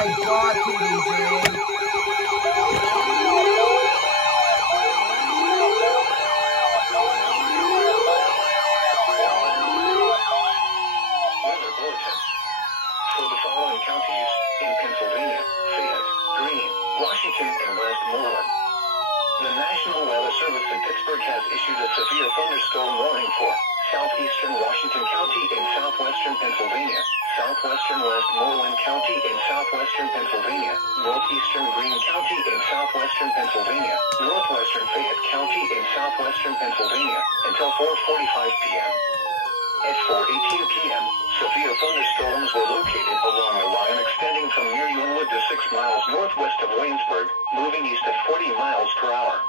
my God, TVJ. Weather bulletin. For the following counties in Pennsylvania: Fayette, Greene, Washington, and Westmoreland. The National Weather Service in Pittsburgh has issued a severe thunderstorm warning for southeastern Washington County in southwestern Pennsylvania, southwestern Westmoreland County in southwestern Pennsylvania, northeastern Greene County in southwestern Pennsylvania, northwestern Fayette County in southwestern Pennsylvania, until 4:45 p.m. At 4:18 p.m., severe thunderstorms were located along a line extending from near Youngwood to 6 miles northwest of Waynesburg, moving east at 40 miles per hour.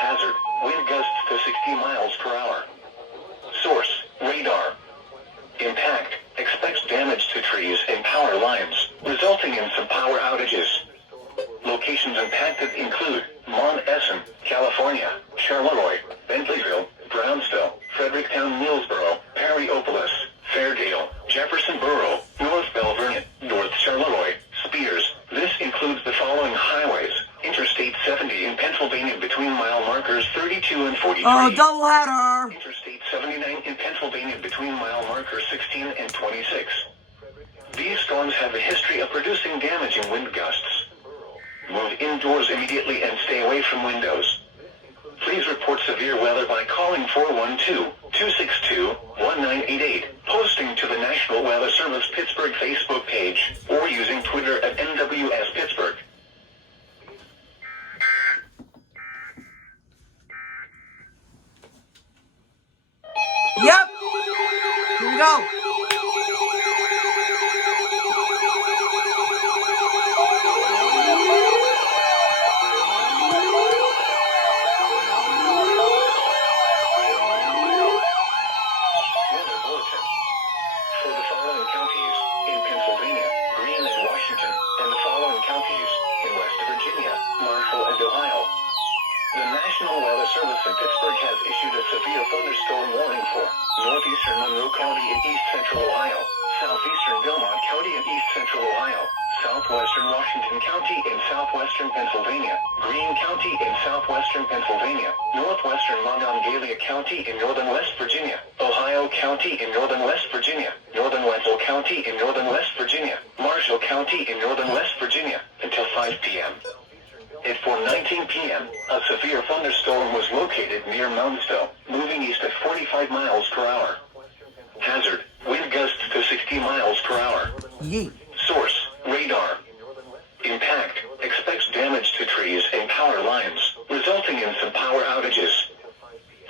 Hazard: wind gusts to 60 miles per hour. Source: radar. Impact: expects damage to trees and power lines, resulting in some power outages. Locations impacted include Mount Essen, California, Charleroi, Bentleyville, Brownsville, Fredericktown, Millsboro, Perryopolis, Fairdale, Jefferson Borough, North Belvernia, North Charleroi, Spears. This includes the following highways: Interstate 70 in Pennsylvania between mile markers 32 and 43. Oh, doubleheader! Interstate 79 in Pennsylvania between mile markers 16 and 26. These storms have a history of producing damaging wind gusts. Move indoors immediately and stay away from windows. Please report severe weather by calling 412-262-1988, posting to the National Weather Service Pittsburgh Facebook page, or using Twitter at NWS Pittsburgh. Yep! Here we go! Weather bulletin. For the following counties in Pennsylvania, Greene and Washington, and the following counties in West Virginia, Marshall, and Ohio. The National Weather Service in Pittsburgh has issued a severe thunderstorm warning for northeastern Monroe County in east central Ohio, southeastern Belmont County in east central Ohio, southwestern Washington County in southwestern Pennsylvania, Greene County in southwestern Pennsylvania, northwestern Monongalia County in northern West Virginia, Ohio County in northern West Virginia, northern Wenzel County in northern West Virginia, Marshall County in northern West Virginia, until 5 p.m. At 4:19 p.m., a severe thunderstorm was located near Moundsville, moving east at 45 miles per hour. Hazard: wind gusts to 60 miles per hour. Yeet. Source: radar. Impact: expects damage to trees and power lines, resulting in some power outages.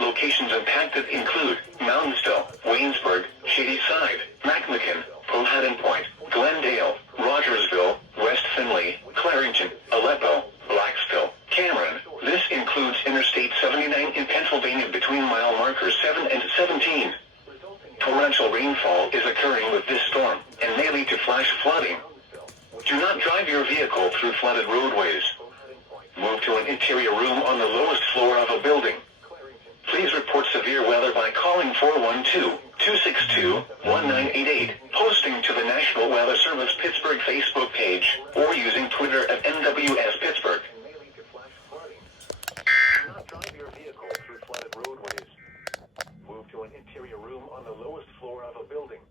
Locations impacted include Moundsville, Waynesburg, Shadyside, McMicken, Powhatan Point, Glendale, Rogersville, West Findlay, Clarington, Aleppo, Blacksville, Cameron. This includes Interstate 79 in Pennsylvania between mile markers 7 and 17. Torrential rainfall is occurring with this storm, and may lead to flash flooding. Do not drive your vehicle through flooded roadways. Move to an interior room on the lowest floor of a building. Please report severe weather by calling 412-262-1988, posting to the National Weather Service Pittsburgh Facebook page, or using Twitter at NWS Pittsburgh. Do not drive your vehicle through flooded roadways. Move to an interior room on the lowest floor of a building.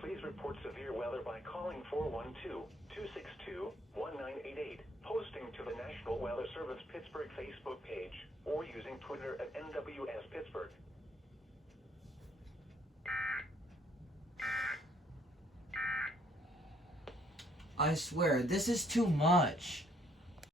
Please report severe weather by calling 412-262-1988, posting to the National Weather Service Pittsburgh Facebook page, or using Twitter at NWS Pittsburgh. I swear, this is too much.